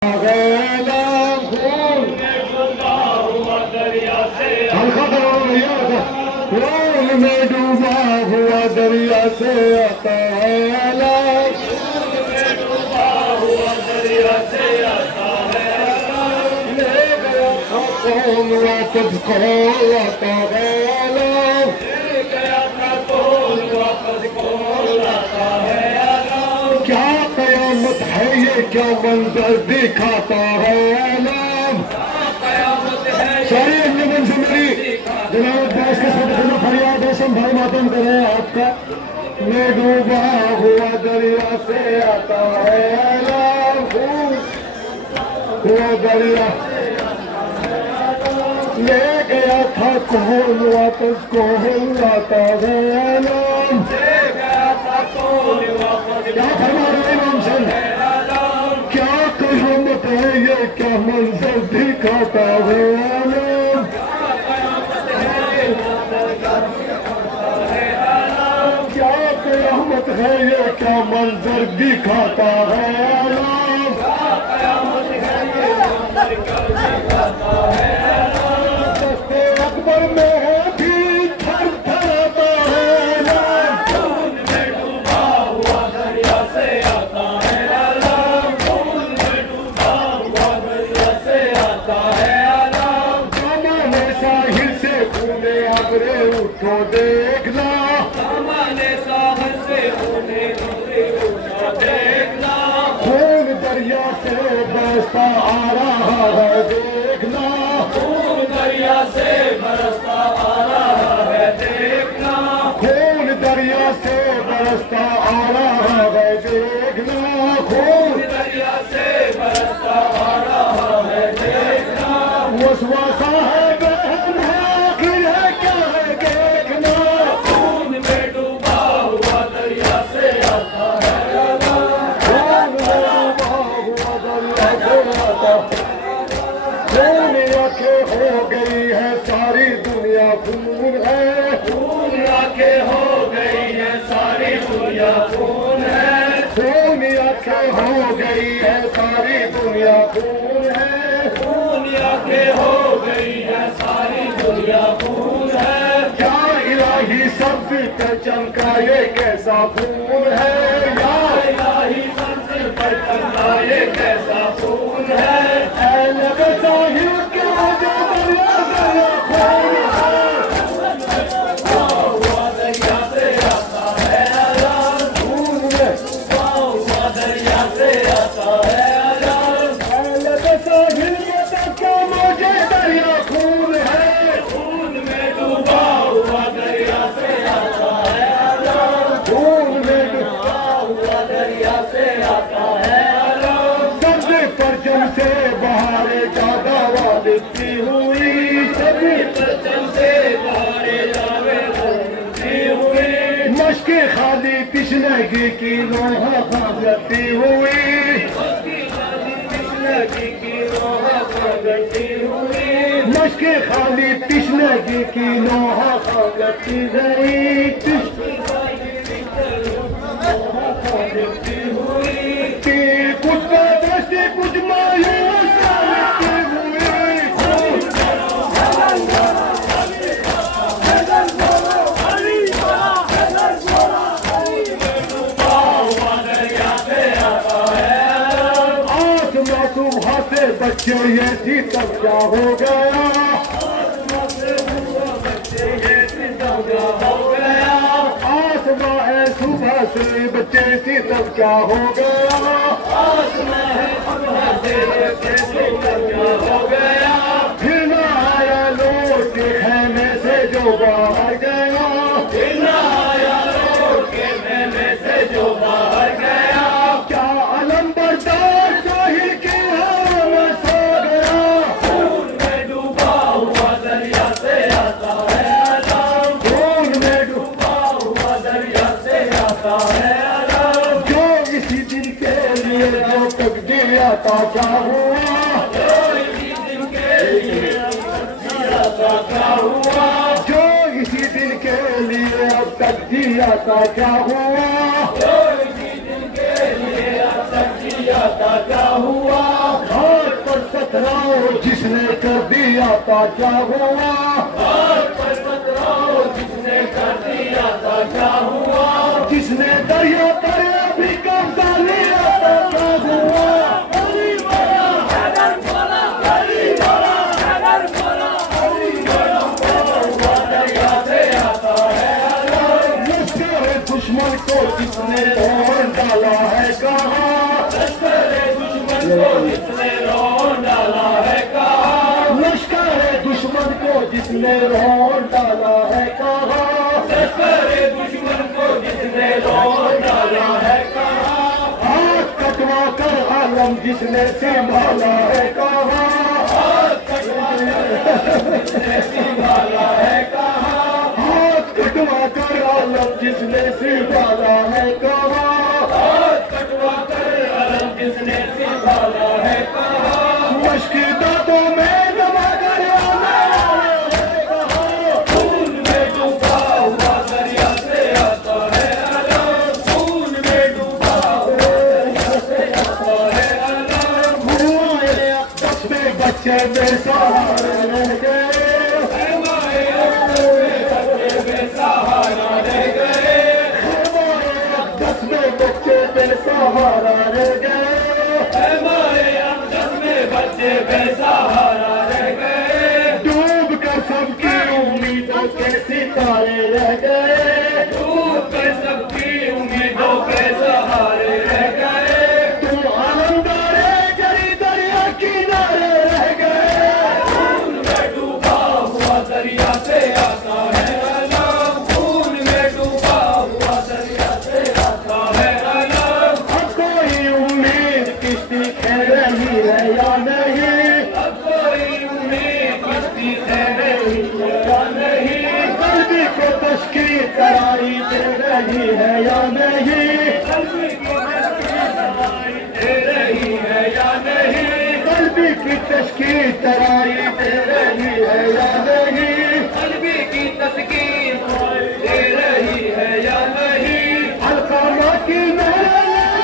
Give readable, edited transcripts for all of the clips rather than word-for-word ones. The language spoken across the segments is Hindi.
खून में डूबा हुआ दरिया से आता है अलग, डूबा हुआ दरिया से आता है ले गया था कौन वापस को आता है अलग, ले गया था कौन वापस को आता है क्या कयामत है ये क्या मंजर दिखाता है अलग। कयामत है सारी अंजुमन से मेरी जनाब दास के साथ फरियाद है, संभाल मातम करे आपका। मैं डूबा हुआ दरिया से आता है अलग, हुआ दरिया ले गया था कौन वापस कौन आता है अलग। ले गया था कौन वापस क्या फरमा रहे इमाम साहब, क्या कयामत है ये क्या मंजर दिखाता है अलग। क्या कयामत है ये क्या मंजर दिखाता है अलग। दस्ते अकबर में है भी थर थराता है अलग। खून में डूबा हुआ दरिया से आता है खून में डूबा हुआ दरिया से आता है जमाने साहिल से खूने अबरे उठो देखना, सामने साहर से होने उठा देखना खून दरिया से बरसता आ रहा है देखना, खून दरिया से बरसता आ रहा है देखना खून दरिया से बरसता आ रहा है देखना, खून दरिया से बरसता आ रहा है देखना वसवासा है बहन है आखिर है क्या है देखना। खून में डूबा हुआ दरिया से आता है खून डूबा हुआ दरिया से आता, खून आंखें हो गई है सारी दुनिया खून है, खून आंखें हो गई है सारी दुनिया खून है खून आंखें हो गई है सारी दुनिया खून है। खून आंखें हो गई है सारी दुनिया खून है क्या इलाही सब्ज पे चमका ये कैसा खून है, या इलाही सबसे पर चमका ये कैसा खून है ऐलब साहिब के जो दरिया दरिया खून है। हुआ दरिया से आता है खून में हुआ दरिया से आता है ऐलब साहिब के तक मुझे दरिया खून है। खून में डूबा हुआ दरिया से आता है खून में डूबा हुआ दरिया से आता है सब्ज परचम से बहारे ज्यादा वादिती हुई, सब्ज परचम से बाहरे जावे बनती हुई मश्क खाली पिछलगी की लोहा खाती हुई, पिछलगी की लोहा करती हुई मश्क खाली पिछलगी की लोहा खाती हुई, कुछ पैदस्ती कुछ मायूस लगती हुई। आसमां सुबह से बच्चे ये सी तब क्या हो गया, आसमां है सुबह से बच्चे सी तब क्या हो गया, फिर न आया लौट के खेमे से जो बाहर गया, क्या अलम बरदार जाहिर की हवा में सो गया। खून में डूबा जो इसी दिन के लिए जो तकदीर आता क्या हुआ, जो इसी दिन के लिए अब तक दिया था क्या हुआ, क्या हुआ जिसने कर दिया था क्या हुआ, बात पर टकराओ जिसने कर दिया था क्या हुआ, जिसने दरिया पर भी कब्जा लिया था क्या हुआ। अली वाला हैदर वाला, अली वाला हैदर वाला, अली वाला हुआ दरिया से आता है अलग। लश्कर दुश्मन को जिसने तोड़ डाला है कहाँ, लश्कर दुश्मन को जिसने रोन डाला है कहाँ, लश्कर दुश्मन को जिसने रोन डाला है कहाँ, लश्कर दुश्मन को जिसने रोन डाला है कहाँ, हाथ कटवा कर आलम जिसने संभाला है कहाँ, हाथ कटवा कर जिसने संभाला है कहाँ, हाथ कटवा कर आलम जिसने संभाला है कहाँ। हाथ कटवा कर अलम जिसने संभाला है कहाँ, मुश्किल दांतों में दबा कर आना है कहाँ। खून में डूबा हुआ दरिया से आता है अलम, खून में डूबा हुआ दरिया से आता है अलम। हुए आपस में बच्चे बेसहारा रह गए, हमारे बच्चे बेसहारा रह गए, हमारे आपस में बच्चे बेसहारा रह गए। हमारे अक़दस में बच्चे बेसहारा रह गए, डूब कर सबकी उम्मीदों के सितारे रह गए, डूब कर सबकी उम्मीदों के सहारे रह गए, तुम आलमदारे जरी दरिया किनारे रह गए। खून में डूबा हुआ दरिया से आता है अलम, खून में डूबा हुआ दरिया से आता है अलम। अब कोई उम्मीद किसकी खेल रही है या नहीं, अब कोई उम्मीद किसकी है नहीं या नहीं, कल्बी को तश्कील कराई दे रही है या नहीं, कल्बी की तस्कीर दवाई दे रही है या नहीं, कल्बी की तश्कील कराई दे रही है या नहीं। कल्बी की तस्कीर दवाई दे रही है या नहीं, अलकामा की मेहरबानी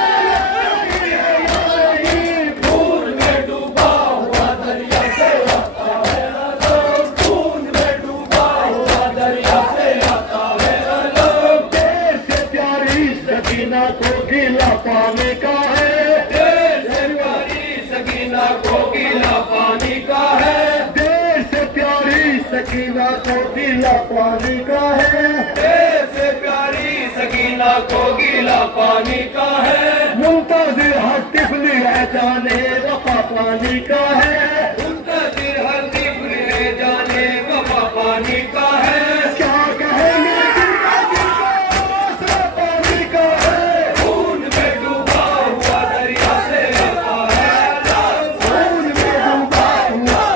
है या नहीं। खून में डूबा हुआ दरिया से आता है अलम, खून में डूबा हुआ दरिया से आता है अलम। देर से प्यारी सकीना को गिला पाने का है, देर से प्यारी सकीना को गीला पानी का है, देर से प्यारी सकीना को गिला पाने का है। देर से प्यारी सकीना को गीला पानी का है, मुंतजिर हर तिफली है जाने वफा पानी का है। मुंतजिर हर दिल जाने वफा पानी का है। क्या कहेंगे जिनका आसरा पानी का है। खून में डूबा हुआ दरिया से आता है अलम, खून में डूबा हुआ,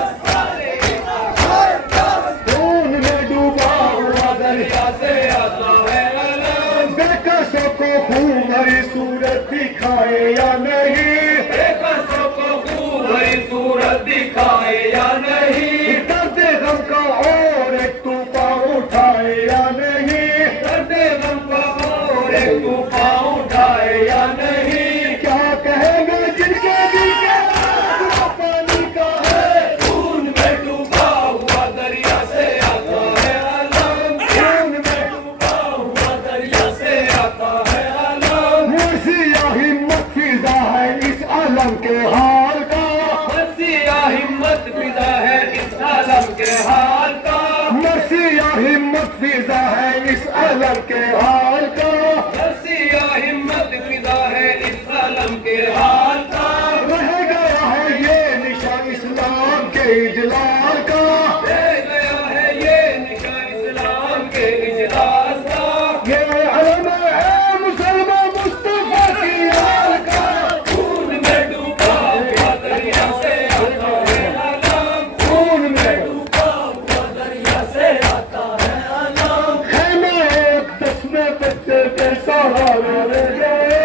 खून में डूबा हुआ दरिया, दरिया से आता है अलम। बेकसों को खून भरी सूरत दिखाए या नहीं, बेकसों को खूब भरी सूरत दिखाए या नहीं, दर्द गम का और एक तूफान उठाए या नहीं। दर्द गम का और एक तूफान उठाए या नहीं। क्या कहेंगे जिनके दिल के आसरा पानी का है। खून में डूबा हुआ दरिया से आता है अलम, खून में डूबा हुआ दरिया से आता है अलम। मुर्सिया हिम्मत फिजा है इस आलम के हाल का, मसीहा हिम्मत फिदा है इस आलम के हाल का, मुर्सिया हिम्मत फिजा है इस आलम के हाल का। मसीहा हिम्मत फिदा है इस आलम के हाल का। रह गया है ये निशान इस्लाम के इजलाल का, रह गया है ये निशान इस्लाम के इजलास का, ये अलम है मुसलमान मुस्तफा की हाल का। खून में डूबा हुआ दरिया से आता है अलम, खून में डूबा हुआ दरिया से आता है अलम। खेमे एक दसवें बच्चे के सहारा रह गए,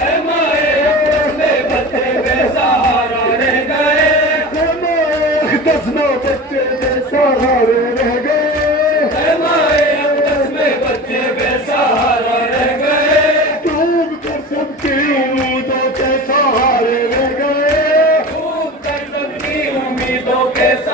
हमारे अक़दस में बच्चे बेसहारा रह गए, खेमे एक दसवें बच्चे के सहारे रह गए। हमारे अक़दस में बच्चे बेसहारा रह गए, डूब कर सबकी उम्मीदों के सहारे रह गए। डूब कर सबकी उम्मीदों के